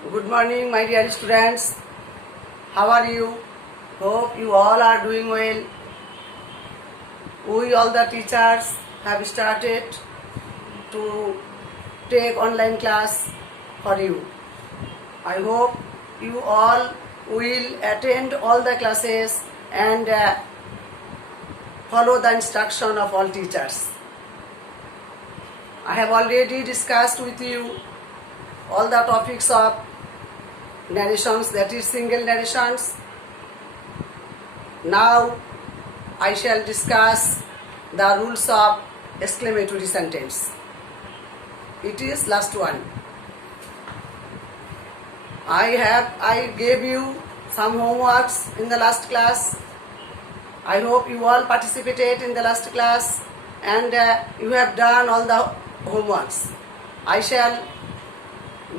Good morning, my dear students. How are you? Hope you all are doing well. We all the teachers have started to take online class for you. I hope you all will attend all the classes and follow the instruction of all teachers. I have already discussed with you all the topics of narrations, that is single narrations. Now I shall discuss the rules of exclamatory sentence. It is last one. I gave you some homeworks in the last class. I hope you all participated in the last class and you have done all the homeworks. I shall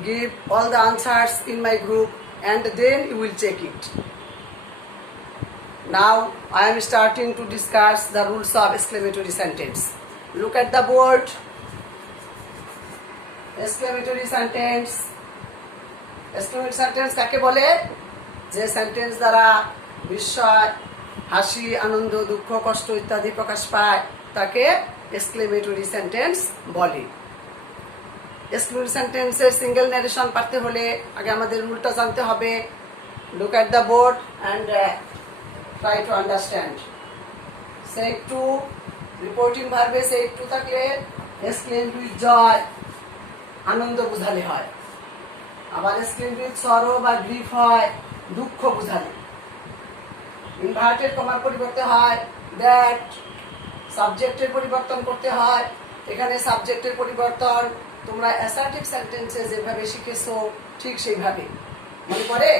give all the answers in my group and then you will check it. Now I am starting to discuss the rules of exclamatory sentence. Look at the board. Exclamatory sentence. Exclamatory sentence কাকে বলে? যে sentence দ্বারা বিস্ময়, হাসি, আনন্দ, দুঃখ, কষ্ট ইত্যাদি প্রকাশ পায় তাকে এক্সক্লেমেটরি সেন্টেন্স বলে। এক্সক্লেমেটরি সেন্টেন্সের সিঙ্গেল ন্যারেশন পারতে হলে আগে আমাদের রুলটা জানতে হবে। Look at the board and try to understand. সেই টু রিপোর্টিং ভার্বে সেই টু থাকলে এক্সক্লেম উইথ জয়, আনন্দ বোঝালে হয়। আবার এক্সক্লেম উইথ সরো বা গ্রিফ হয়, দুঃখ বোঝালে। ইনভার্টেড কমার পরিবর্তে হয় দ্যাট। সাবজেক্টের পরিবর্তন করতে হয়, এখানে সাবজেক্টের পরিবর্তন তোমরা অ্যাসার্টিভ সেন্টেন্সে যেভাবে শিখেছো ঠিক সেইভাবে মনে পড়ে।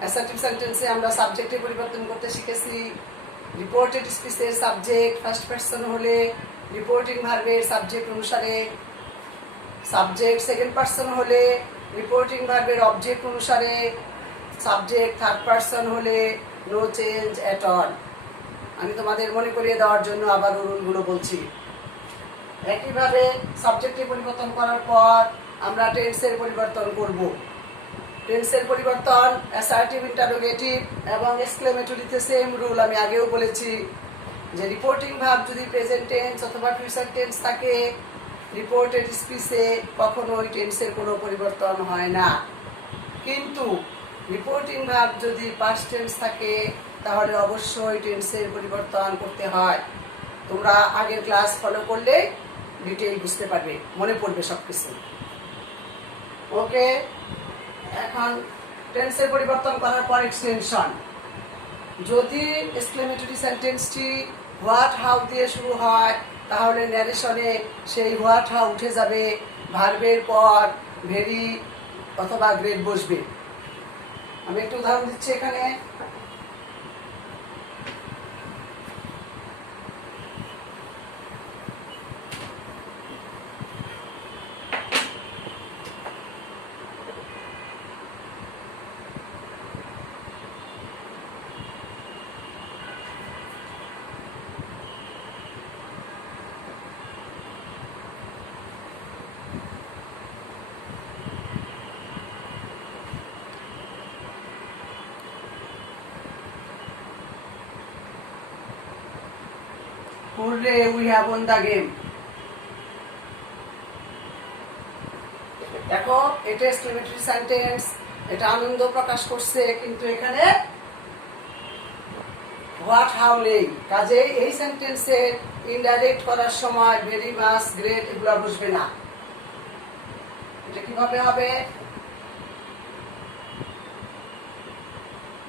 অ্যাসার্টিভ সেন্টেন্সে আমরা সাবজেক্টের পরিবর্তন করতে শিখেছি। রিপোর্টেড স্পিচের সাবজেক্ট ফার্স্ট পারসন হলে রিপোর্টিং ভার্বের সাবজেক্ট অনুসারে, সাবজেক্ট সেকেন্ড পারসন হলে রিপোর্টিং ভার্বের অবজেক্ট অনুসারে, সাবজেক্ট থার্ড পারসন হলে নো চেঞ্জ এট অল। আমি তোমাদের মনে করিয়ে দেওয়ার জন্য আবার রুলগুলো বলছি। একইভাবে সাবজেক্টের পরিবর্তন করার পর আমরা টেন্সের পরিবর্তন করব। টেন্সের পরিবর্তন অ্যাসার্টিভ, ইন্টারোগেটিভ এবং এক্সক্লেমেটরিতে সেম রুল আমি আগেও বলেছি যে রিপোর্টিং ভার্ব যদি প্রেজেন্ট টেন্স অথবা ফিউচার টেন্স থাকে রিপোর্টেড স্পিচে কখনোই টেন্সের কোনো পরিবর্তন হয় না। কিন্তু রিপোর্টিং ভার্ব যদি পাস্ট টেন্স থাকে তাহলে অবশ্যই টেন্সের পরিবর্তন করতে হয়। তোমরা আগের ক্লাস ফলো করলে ডিটেইল বুঝতে পারবে, মনে পড়বে সবকিছু। ওকে, এখন টেন্সের পরিবর্তন করার পর এক্সটেনশন। যদি এক্সক্লেমেটরি সেন্টেন্সটি হোয়াট হাউ দিয়ে শুরু হয় তাহলে ন্যারেশনে সেই হোয়াট হাউ উঠে যাবে, ভার্বের পর ভেরি অথবা গ্রেট বসবে। আমি একটু উদাহরণ দিচ্ছি এখানে। Hooray, we have won the game. দেখো এটা এক্সক্লেমেটরি সেন্টেন্স, এটা আনন্দ প্রকাশ করছে, কিন্তু এখানে হোয়াট হাউ নেই। কাজে এই সেন্টেন্সে ইনডাইরেক্ট করার সময় ভেরি মাচ, গ্রেট এগুলো বসবে না। এটা কিভাবে হবে?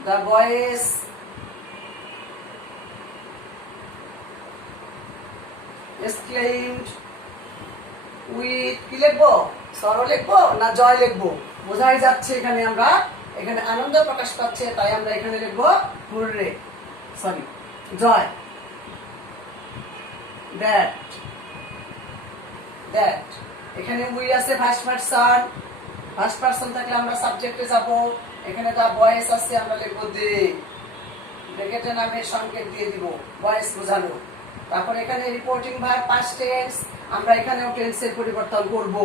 দ্য বয়েজ exclaimed with কি লিখবো? সরো লিখবো না জয় লিখবো? বোঝাই যাচ্ছে এখানে আমরা এখানে আনন্দ প্রকাশ পাচ্ছে, তাই আমরা এখানে লিখবো hurray, sorry joy. That, that এখানে উই আছে ফার্স্ট পারসন, ফার্স্ট পারসন থাকলে আমরা সাবজেক্টে যাব। এখানে দা বয়েস আছে, আমরা লিখবো দে, ব্র্যাকেটে নামের সংকেত দিয়ে দিব, বয়েস বোঝানো। তারপর এখানে রিপোর্টিং ভার্ব পাস্ট টেন্স, আমরা এখানেও টেন্সের পরিবর্তন করব।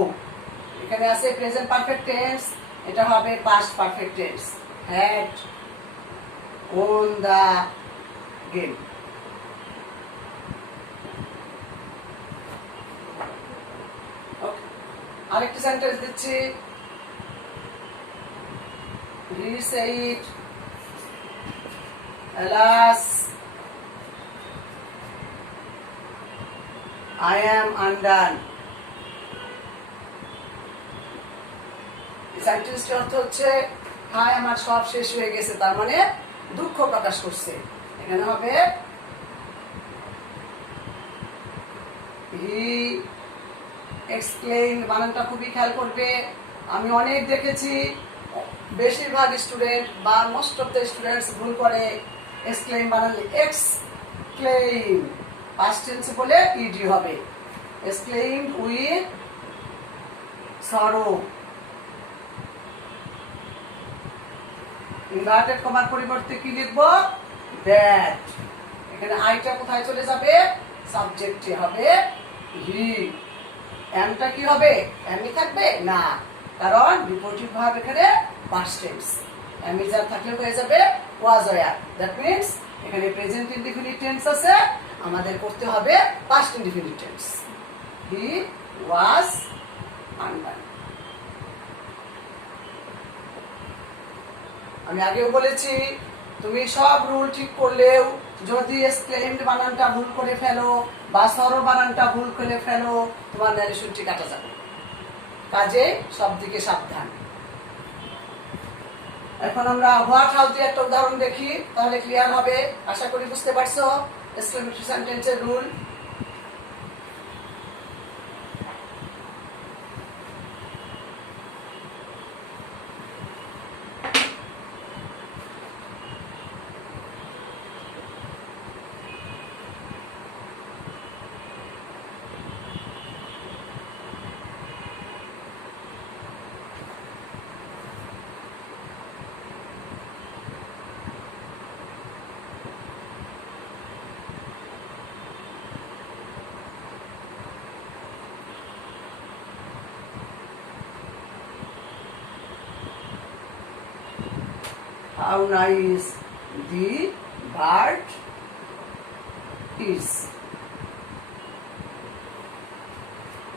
এখানে আছে প্রেজেন্ট পারফেক্ট টেন্স, এটা হবে past perfect tense, had won the game. আরেকটি সেন্টেন্স দিচ্ছি, he said alas I am undone। এই সেন্টেন্সটির অর্থ হচ্ছে হায় আমার সব শেষ হয়ে গেছে, তার মানে দুঃখ প্রকাশ করছে। এখানে হবে he exclaimed, বানানটা খুবই খেয়াল করবে। আমি অনেক দেখেছি বেশিরভাগ স্টুডেন্ট বা মোস্ট অফ দ্য স্টুডেন্টস ভুল করে, এক্সক্লেইম বানালে এক্সক্লেইম, পাস্ট টেন্সে বলে ইডি হবে, এক্সক্লেইম উইথ সরো। ইনভার্টেড কমার পরিবর্তে কি লিখবো, দ্যাট। এখানে আইটা কোথায় চলে যাবে, সাবজেক্টে হবে হি। এমটা কি হবে, এমই থাকবে না, কারণ বিপরীত ভাব এখানে পাস্ট টেন্স, এমিজার থাকলে হয়ে যাবে ওয়াজ ওয়্যার। দ্যাট মিন্স এখানে প্রেজেন্ট ইনডিফিনিট টেন্স আছে, আমাদের করতে হবে পাস্ট ইনডিফিনিট টেন্স। হি ওয়াজ আনডান। আমি আগেও বলেছি তুমি সব রুল ঠিক করলেও যদি এক্সক্লেইমড বানানটা ভুল করে ফেলো বা সরো বানানটা ভুল করে ফেলো, তোমার ন্যারেশনটি কাটা যাবে। কাজে সব দিকে সাবধান। এখন আমরা হোয়াট হাউ দিয়ে একটা উদাহরণ দেখি, তাহলে ক্লিয়ার হবে। আশা করি বুঝতে পারছো এক্সক্লেমেটরি সেন্টেন্সের rule. How nice the bird is।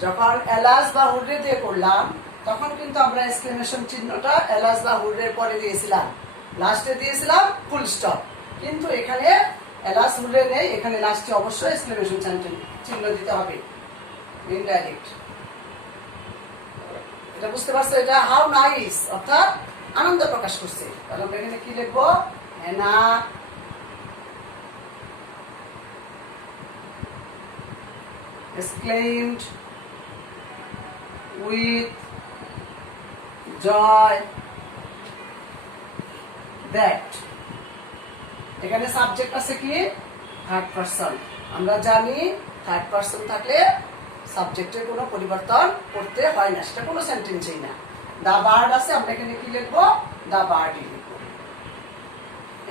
যখন এলাস বা হুররে দিয়ে করলাম তখন কিন্তু আমরা এক্সক্লেমেশন চিহ্নটা এলাস বা হুররের পরে দিয়েছিলাম, লাস্টে দিয়েছিলাম ফুল স্টপ। কিন্তু এখানে এলাস হুররে নেই, এখানে লাস্টে অবশ্যই এক্সক্লেমেশন চিহ্ন দিতে হবে, ইনডাইরেক্ট। এটা বুঝতে পারছো, এটা হাউ নাইস অর্থাৎ আনন্দ প্রকাশ করছে। তাহলে আমরা এখানে কি লিখবো, হেনা exclaimed with joy that। এখানে সাবজেক্ট আছে কি, থার্ড পারসন। আমরা জানি থার্ড পারসন থাকলে সাবজেক্টের কোনো পরিবর্তন করতে হয় না, সেটা কোনো সেন্টেন্সই না। দা বার্ড আছে, আমরা এখানে কি লিখবো, দা বার্ডই লিখবো।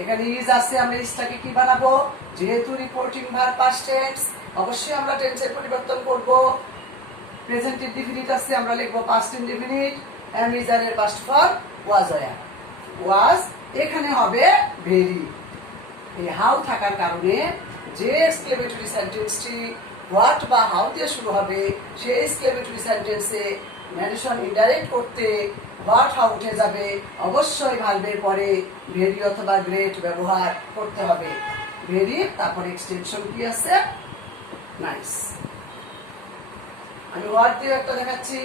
এখানে ইজ আছে, আমরা ইজটাকে কি বানাবো, যেহেতু রিপোর্টিং ভার্ব পাস্ট টেন্স অবশ্যই আমরা টেন্সের পরিবর্তন করব। প্রেজেন্ট ইনডিফিনিট আছে, আমরা লিখবো পাস্ট ইনডিফিনিট। এম ইজ আর এর পাস্ট ফর্ম ওয়াজ ওয়্যার, ওয়াজ এখানে হবে ভেরি। এই হাউ থাকার কারণে যে এক্সক্লেমেটরি সেন্টেন্সটি হোয়াট বা হাউ দিয়ে শুরু হবে, সেই এক্সক্লেমেটরি সেন্টেন্সে ন্যারেশন ইনডাইরেক্ট করতে হোয়াট হাউ উঠে যাবে, অবশ্যই ভার্বের পরে ভেরি অথবা গ্রেট ব্যবহার করতে হবে। ভেরি, তারপর এক্সটেনশন কি আছে, নাইস। আমি হোয়াট দিয়ে একটা দেখাচ্ছি।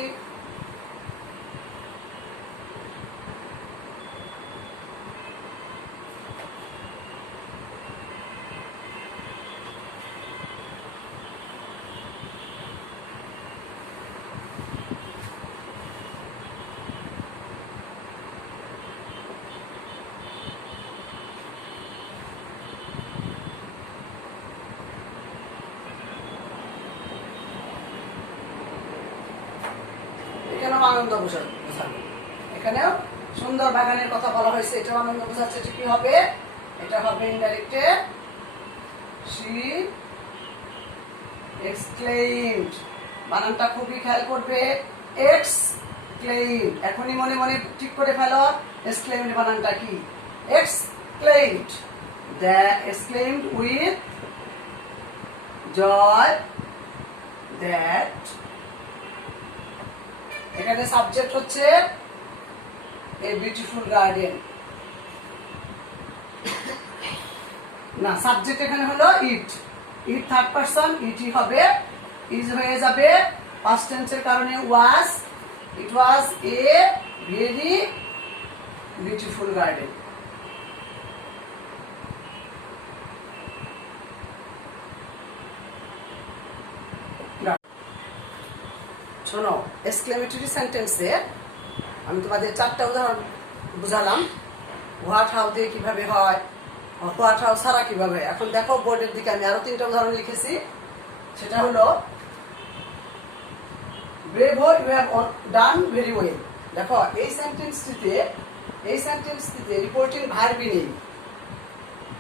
এখানেও আনন্দ বোঝানো, এখানেও সুন্দর বাগানের কথা বলা হয়েছে, এটাও আনন্দ বোঝাচ্ছে। কি হবে, এটা হবে ইনডাইরেক্টে শি এক্সক্লেইমড। বানানটা খুবই খেয়াল করবে, এক্স এক্সক্লেইম, এখনই মনে মনে ঠিক করে ফেলো এক্সক্লেইমের বানানটা কি। Exclaimed, the exclaimed with joy that, এখানে সাবজেক্ট হচ্ছে এ বিউটিফুল গার্ডেন, না সাবজেক্ট এখানে হলো ইট, ইট থার্ড পারসন, ইটই হবে, ইজ হয়ে যাবে পাস্ট টেন্সের কারণে ওয়াজ, ইট was a very beautiful garden. শোনো, এক্সক্লেমেটরি সেন্টেন্সে আমি তোমাদের 4টা উদাহরণ বুঝালাম, হোয়াট হাউ দিয়ে কিভাবে হয়, হোয়াট হাউ ছাড়া কিভাবে। এখন দেখো বোর্ডের দিকে আমি আরো 3টা উদাহরণ লিখেছি, সেটা হলো brave you have done very well. দেখো এই সেন্টেন্সটিতে রিপোর্টিং ভার্বই নেই।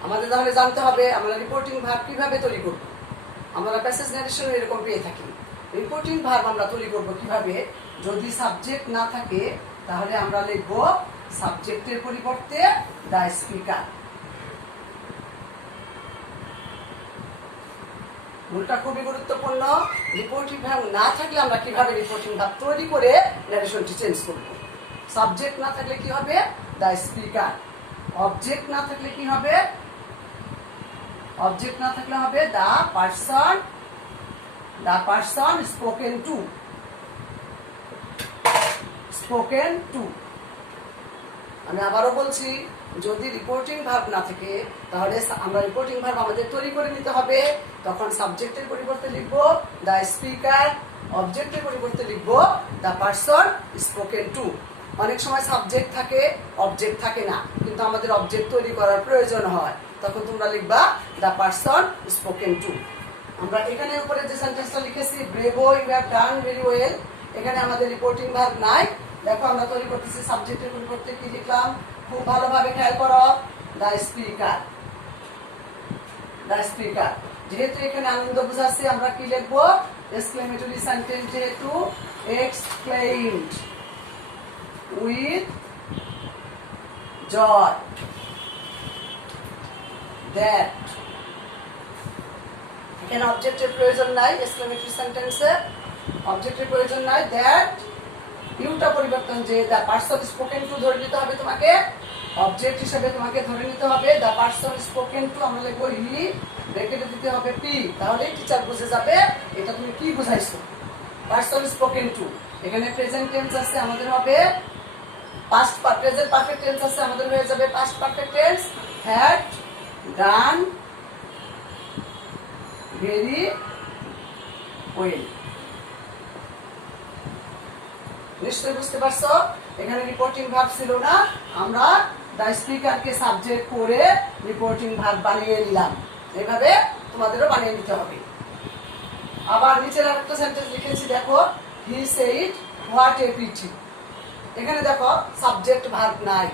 আমাদের তাহলে জানতে হবে আমরা রিপোর্টিং ভার্ব কিভাবে তৈরি করব। আমরা প্যাসেজ ন্যারেশনে এরকম পেয়ে থাকি। রিপোর্টিং ভার্ব আমরা তৈরি করব কিভাবে, যদি সাবজেক্ট না থাকে তাহলে আমরা লিখব সাবজেক্টের পরিবর্তে দ্য স্পিকার। ভুলটা খুবই গুরুত্বপূর্ণ। রিপোর্টিং ভার্ব না থাকলে আমরা কিভাবে রিপোর্টিং ভার্ব তৈরি করে ন্যারেশনটি চেঞ্জ করব। সাবজেক্ট না থাকলে কি হবে, দ্য স্পিকার। অবজেক্ট না থাকলে কি হবে, অবজেক্ট না থাকলে হবে দ্য পারসন স্পোকেন টু। আমি আবারও বলছি, যদি রিপোর্টিং ভার্ব না থাকে তাহলে আমরা রিপোর্টিং ভার্ব আমাদের তৈরি করে নিতে হবে। তখন সাবজেক্টের পরিবর্তে লিখব দ্য স্পিকার, অবজেক্টের পরিবর্তে লিখব দ্য পারসন স্পোকেন টু। অনেক সময় সাবজেক্ট থাকে, অবজেক্ট থাকে না, কিন্তু আমাদের অবজেক্ট তৈরি করার প্রয়োজন হয়, তখন তোমরা লিখবা দ্য পারসন স্পোকেন টু। আমরা এখানে উপরে যে সেন্টেন্সটা লিখেছি bravo you have done very well, এখানে আমাদের রিপোর্টিং ভার্ব নাই। দেখো আমরা তৈরি করতেছি সাবজেক্টের পরিবর্তে কি লিখলাম, খুব ভালোভাবে খেয়াল করো, দ্য স্পিকার। যেহেতু এখানে আনন্দ বোঝাচ্ছে আমরা কি লিখবো, এক্সক্লেমেটরি সেন্টেন্স, যেহেতু এক্সক্লেইমড উইথ জয় দ্যাট, এখানে অবজেক্টের প্রয়োজন নাই, এক্সক্লেমেটরি সেন্টেন্সে অবজেক্টের প্রয়োজন নাই। দ্যাট ইউটা পরিবর্তন, যে দ্য পারসন স্পোকেন টু ধরে নিতে হবে, তোমাকে অবজেক্ট হিসেবে তোমাকে ধরে নিতে হবে দ্য পারসন স্পোকেন টু। আমরা লিখবো হি, ব্র্যাকেটে দিতে হবে পি, তাহলে টিচার বুঝে যাবে এটা তুমি কি বুঝাইছো। পারসন স্পোকেন টু, এখানে প্রেজেন্ট টেন্স আছে, আমাদের হবে প্রেজেন্ট পারফেক্ট টেন্স আছে, আমাদের হয়ে যাবে past perfect tense, had done very well. নিশ্চয়ই বুঝতে পারছো, এখানে রিপোর্টিং ভার্ব ছিল না, আমরা দ্য স্পিকারকে সাবজেক্ট করে রিপোর্টিং ভার্ব বানিয়ে নিলাম। এইভাবে তোমাদেরও বানিয়ে নিতে হবে। আবার নিচের আরেকটা সেন্টেন্স লিখেছি, দেখো he said what a pity. এখানে দেখো সাবজেক্ট ভার্ব নাই,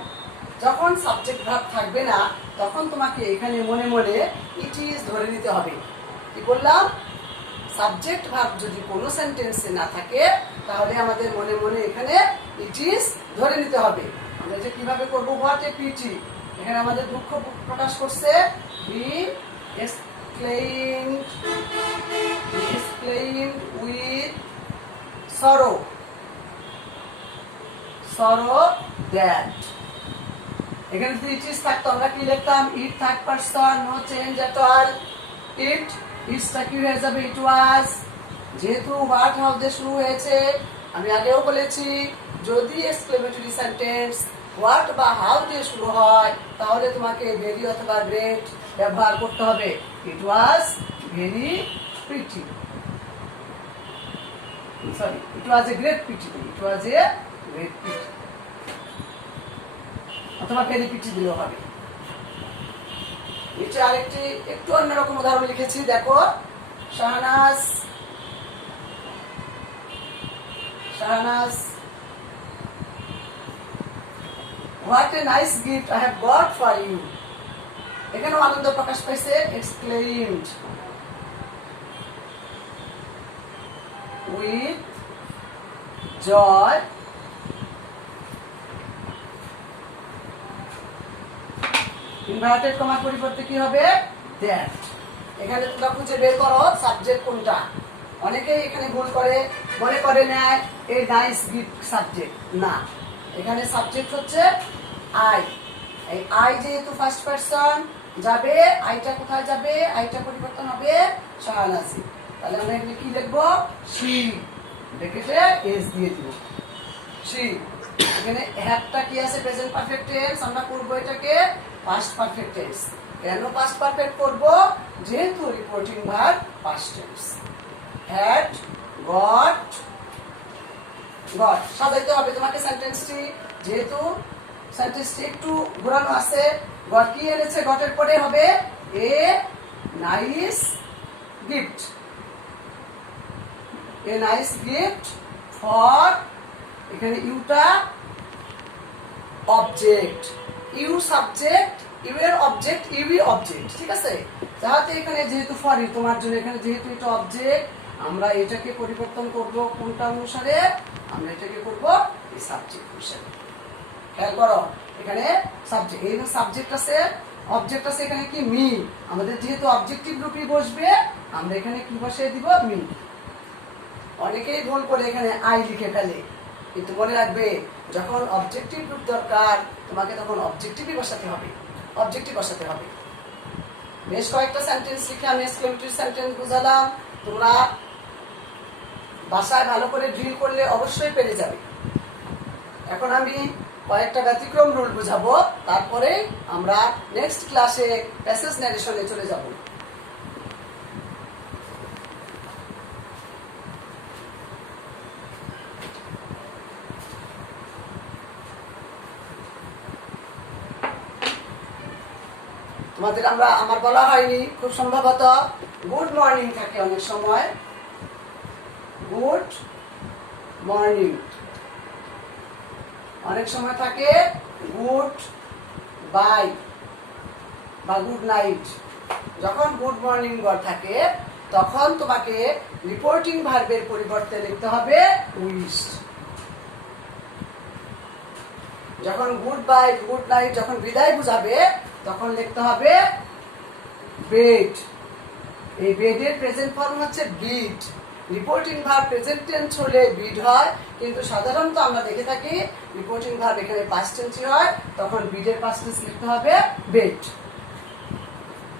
যখন সাবজেক্ট ভার্ব থাকবে না তখন তোমাকে এখানে মনে মনে ইট ইজ ধরে নিতে হবে। কি বললাম, সাবজেক্ট ভার্ব যদি কোনো সেন্টেন্সে না থাকে তাহলে আমাদের মনে মনে এখানে ইট ইজ ধরে নিতে হবে। আমরা যে কিভাবে করব, হোয়াট এ পিটি, এখানে আমাদের দুঃখ প্রকাশ করছে, he exclaimed with sorrow that. এখানে যদি ইট ইজ থাকতো আমরা কি লিখতাম, it third person, no change at all, it ইটসটা কি হয়ে যাবে ইট ওয়াজ। যেহেতু হোয়াট হাউ দিয়ে শুরু হয়েছে, আমি আগেও বলেছি যদি এক্সক্লেমেটরি সেন্টেন্স হোয়াট বা হাউ দিয়ে শুরু হয় তাহলে তোমাকে ভেরি অথবা গ্রেট ব্যবহার করতে হবে। It was very pretty, sorry it was a great pretty, it was a great pretty, অথবা ভেরি প্রিটি দিলেও হবে। নিচে আরেকটি একটু অন্যরকম উদাহরণ লিখেছি, দেখো Shahnaz what a nice gift I have got for you. এখানেও আনন্দ প্রকাশ পাইছে, এক্সক্লেইমড উইথ জয় ইনভার্টেড কমার পরিবর্তে কি হবে দ্যাট। এখানে তোমরা খুঁজে বের করো সাবজেক্ট কোনটা। অনেকেই এখানে ভুল করে, মনে করে নেয় এই নাইস গিফট সাবজেক্ট, না, এখানে সাবজেক্ট হচ্ছে আই। এই আই যেহেতু ফার্স্ট পারসন যাবে, আইটা কোথায় যাবে, আইটা পরিবর্তন হবে শাহনাজি। তাহলে আমরা এখানে কি লিখবো শি, ব্র্যাকেটে এস দিয়ে দিব শি। এখানে হ্যাভটা কি আছে প্রেজেন্ট পারফেক্ট টেন্স, আমরা করব এটাকে পাস্ট পারফেক্ট টেন্স। কেন পাস্ট পারফেক্ট করব, যেহেতু reporting verb past tense. Had, got, got সাজাইতে হবে তোমাকে সেন্টেন্সটি, যেহেতু সেন্টেন্সটি একটু ঘোরানো আছে। গট কি এনেছে, গটের পরে হবে a nice gift, a nice gift for, এখানে ইউটা অবজেক্ট, ইউ সাবজেক্ট, ইউ এর অবজেক্ট, ইউই অবজেক্ট, ঠিক আছে। যাতে এখানে যেহেতু ফর ইউ তোমার জন্য, এখানে যেহেতু এটা অবজেক্ট, আমরা এটাকে পরিবর্তন করব কোনটা অনুসারে, আমরা এটাকে করব এই সাবজেক্ট অনুসারে। খেয়াল করো এখানে সাবজেক্ট, এই সাবজেক্ট আছে, অবজেক্ট আছে, এখানে কি মি, আমাদের যেহেতু অবজেক্টিভ রূপে বসবে, আমরা এখানে কি বসিয়ে দিব মি। অনেকেই ভুল করে এখানে আই লিখে ফেলে, কিন্তু মনে রাখবে যখন অবজেক্টিভ রূপ দরকার তোমাকে তখন অবজেক্টিভই বসাতে হবে, অবজেক্টিভ বসাতে হবে। বেশ কয়েকটা সেন্টেন্স লিখে আমি এক্সক্লেমেটরি সেন্টেন্স বুঝালাম, তোমরা বাসায় ভালো করে ড্রিল করলে অবশ্যই পেরে যাবে। এখন আমি কয়েকটা ব্যতিক্রম রুল বুঝাবো, তারপরে আমরা নেক্সট ক্লাসে প্যাসেজ ন্যারেশনে চলে যাব। তোমাদের আমার বলা হয়নি, খুব সম্ভবত গুড মর্নিং থাকে অনেক সময়, গুড মর্নিং, অনেক সময় থাকে গুড বাই বা গুড নাইট। যখন গুড মর্নিং ওয়ার্ড থাকে তখন তোমাকে রিপোর্টিং ভার্বের পরিবর্তে লিখতে হবে উইশ। যখন গুড বাই, গুড নাইট যখন বিদায় বুঝাবে তখন লিখতে হবে বেড। এই বেডের প্রেজেন্ট ফর্ম হচ্ছে বিড। রিপোর্টিং ভার্ব প্রেজেন্ট টেন্স হলে বিড হয়, কিন্তু সাধারণত আমরা দেখে থাকি রিপোর্টিং ভার্ব এখানে পাস্ট টেন্সই হয়, তখন বিডের পাস্ট টেন্স লিখতে হবে বেড।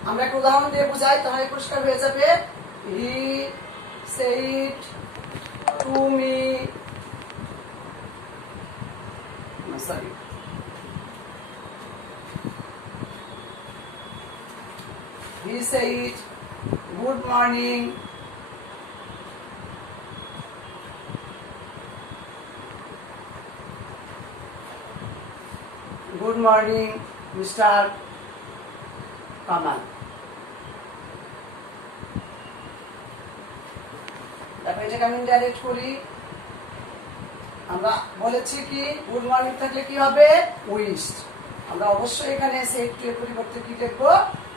আমরা একটা উদাহরণ দিয়ে বুঝাই, তাহলে পরিষ্কার হয়ে যাবে। He said to me, sorry, he said good morning, good morning Mr. Kamal। তারপরে এটাকে আমি ইনডাইরেক্ট করি, আমরা বলেছি কি গুড মর্নিং থাকলে কি হবে উইশ। আমরা অবশ্যই এখানে সেড টু এর পরিবর্তে কি লিখবো,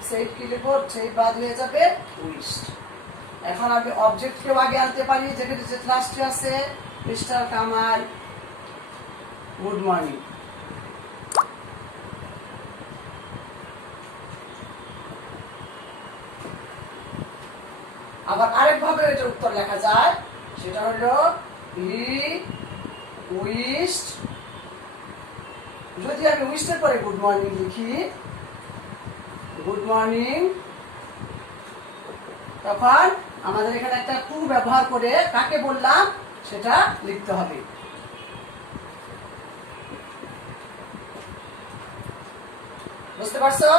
সেড কি লিখবো, সেই বাদ হয়ে যাবে উইশ। এখন আমি অবজেক্টকেও আগে আনতে পারি, যেখানে যে লাস্টে আছে মিস্টার কামাল গুড মর্নিং। আবার আরেকভাবে এটা উত্তর লেখা যায়, সেটা হলো হি উইশড। যদি আমি উইশডের পরে গুড মর্নিং লিখি, গুড মর্নিং, তখন আমাদের এখানে একটা টু ব্যবহার করে কাকে বললাম সেটা লিখতে হবে। বুঝতে পারছো?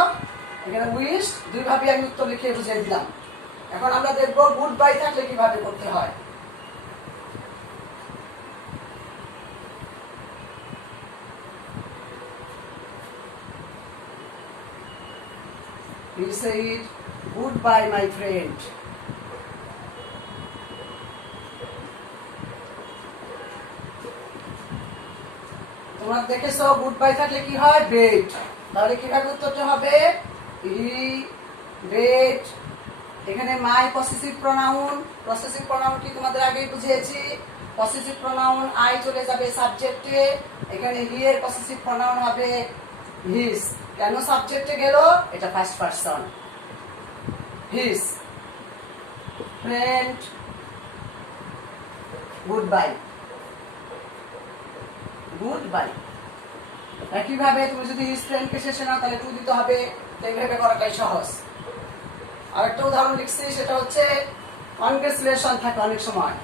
এখানে উইশ দুই ভাবে আমি উত্তর লিখে বুঝিয়ে দিলাম। এখন আমরা দেখবো গুড বাই থাকলে কিভাবে করতে হয়। He said, goodbye, my friend. তোমরা দেখেছো গুড বাই থাকলে কি হয় বেড, তাহলে কিভাবে উত্তরটা হবে হি বেড। এখানে মাই পসেসিভ প্রোনাউন, পসেসিভ প্রোনাউন কি তোমাদের আগেই বুঝিয়েছি। পসেসিভ প্রোনাউন আই চলে যাবে সাবজেক্টে, এখানে হি এর পসেসিভ প্রোনাউন হবে হিজ কেন সাবজেক্টে গেল, এটা first person. His friend good bye, good bye. একইভাবে তুমি যদি হিজ ফ্রেন্ডকে শেষে নাও তাহলে টু দিতে হবে, এইভাবে করাটাই সহজ। আরেকটা উদাহরণ লিখছি, সেটা হচ্ছে কনগ্রেচুলেশন থাকে অনেক সময়।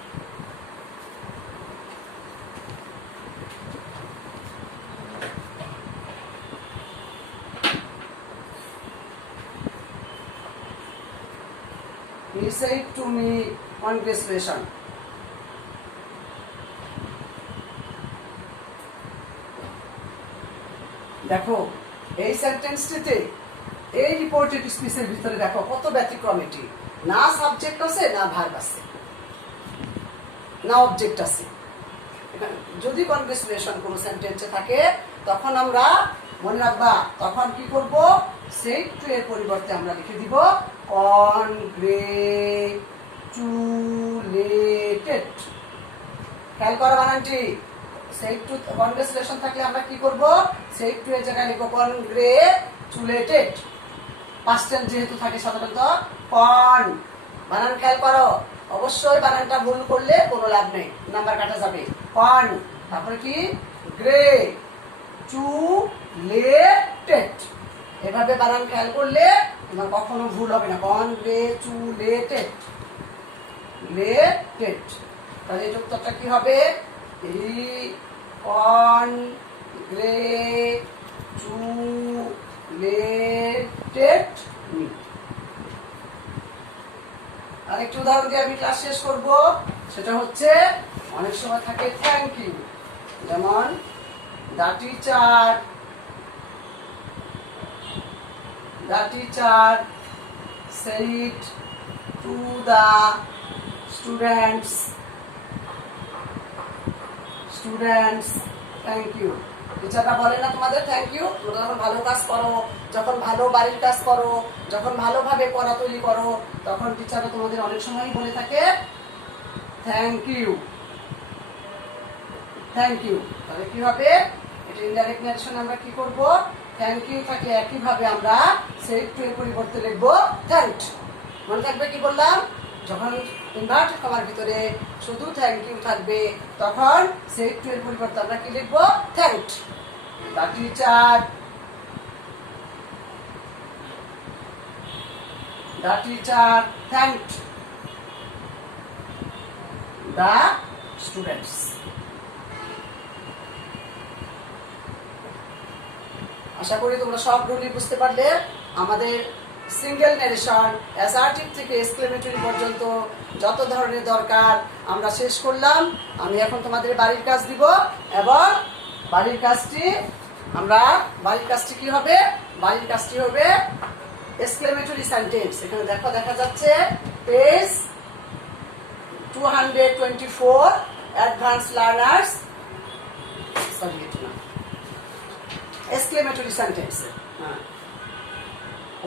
He said to me congratulation. দেখো এই সেন্টেন্সটিতে এই রিপোর্টেড স্পিচের ভিতরে দেখো কত ব্যতিক্রম এটি। না সাবজেক্ট আছে, না ভার্ব আছে, না অবজেক্ট আছে। যদি কনগ্রেচুলেশন কোনো সেন্টেন্সে থাকে তখন আমরা মনে রাখবা, তখন কি করব, সেড টু এর পরিবর্তে আমরা লিখে দিব কনগ্রেচুলেটেড। খেয়াল করো বানানটি, সেড টু কনগ্রেচুলেশন থাকলে আমরা কি করব, সেড টু এর জায়গায় লিখব কনগ্রেচুলেটেড। পাস্ট টেন্স যেহেতু থাকে সাধারণত কন। বানান খেয়াল করো, অবশ্যই বানানটা ভুল করলে কোনো লাভ নেই, নাম্বার কাটা যাবে। কন তারপরে কি গ্রে টু লেটেড, এভাবে বানান খেয়াল করলে তোমার কখনো ভুল হবে না। কনগ্রেচুলেটেড, লেটেড। তাহলে এই উত্তরটা কি হবে, কনগ্রেচুলেটেড মি। আরেকটি উদাহরণ দিয়ে আমি ক্লাস শেষ করব, সেটা হচ্ছে অনেক সময় থাকে থ্যাংক ইউ। যেমন the teacher said to the students thank you. টিচারটা বলে না তোমাদের থ্যাংক ইউ? তোমরা যখন ভালো কাজ করো, যখন ভালো বাড়ির কাজ করো, যখন ভালোভাবে পড়া তৈরি করো, তখন টিচাররা তোমাদের অনেক সময়ই বলে থাকে থ্যাংক ইউ, থ্যাংক ইউ। তাহলে কি হবে, এটা ইনডাইরেক্ট ন্যারেশন আমরা কি করব, থ্যাংক ইউ থাকলে একইভাবে আমরা সেড টু এর পরিবর্তে লিখব থ্যাঙ্কড। মনে থাকবে কি বললাম, যখন ইনভার্টেড কমার ভিতরে শুধু থ্যাংক ইউ থাকবে তখন সেড টু এর পরিবর্তে আমরা কি লিখব, thanked. The teacher thanked the students. আশা করি তোমরা সব রুলই বুঝতে পারলে। আমাদের সিঙ্গেল ন্যারেশন অ্যাসার্টিভ থেকে এক্সক্লেমেটরি পর্যন্ত যত ধরনের দরকার আমরা শেষ করলাম। আমি এখন তোমাদের বাড়ির কাজ দিব, এবং বাড়ির কাজটি কি হবে, বাড়ির কাজটি হবে এক্সক্লেমেটরি সেন্টেন্স। এখানে দেখা যাচ্ছে পেজ 224 অ্যাডভান্স লার্নার্স, সরি এটা না, exclamatory sentence.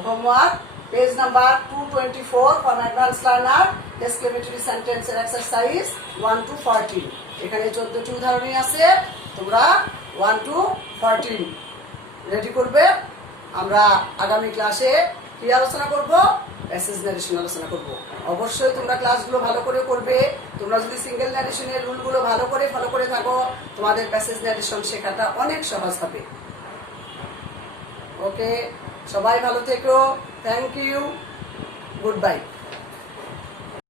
Homework page number 224 from advanced learner, exclamatory sentence exercise 1 to 14. এখানে 14টি উদাহরণই আছে, তোমরা 1 to 14 রেডি করবে। আমরা আগামী ক্লাসে কি আলোচনা করব, প্যাসেজ ন্যারেশন আলোচনা করব। অবশ্যই তোমরা ক্লাসগুলো ভালো করে করবে। তোমরা যদি সিঙ্গেল ন্যারেশনের রুলগুলো ভালো করে ফলো করে থাকো, তোমাদের প্যাসেজ ন্যারেশন শেখাটা অনেক সহজ হবে। ওকে, সবাই ভালো থেকো, থ্যাংক ইউ, গুড বাই।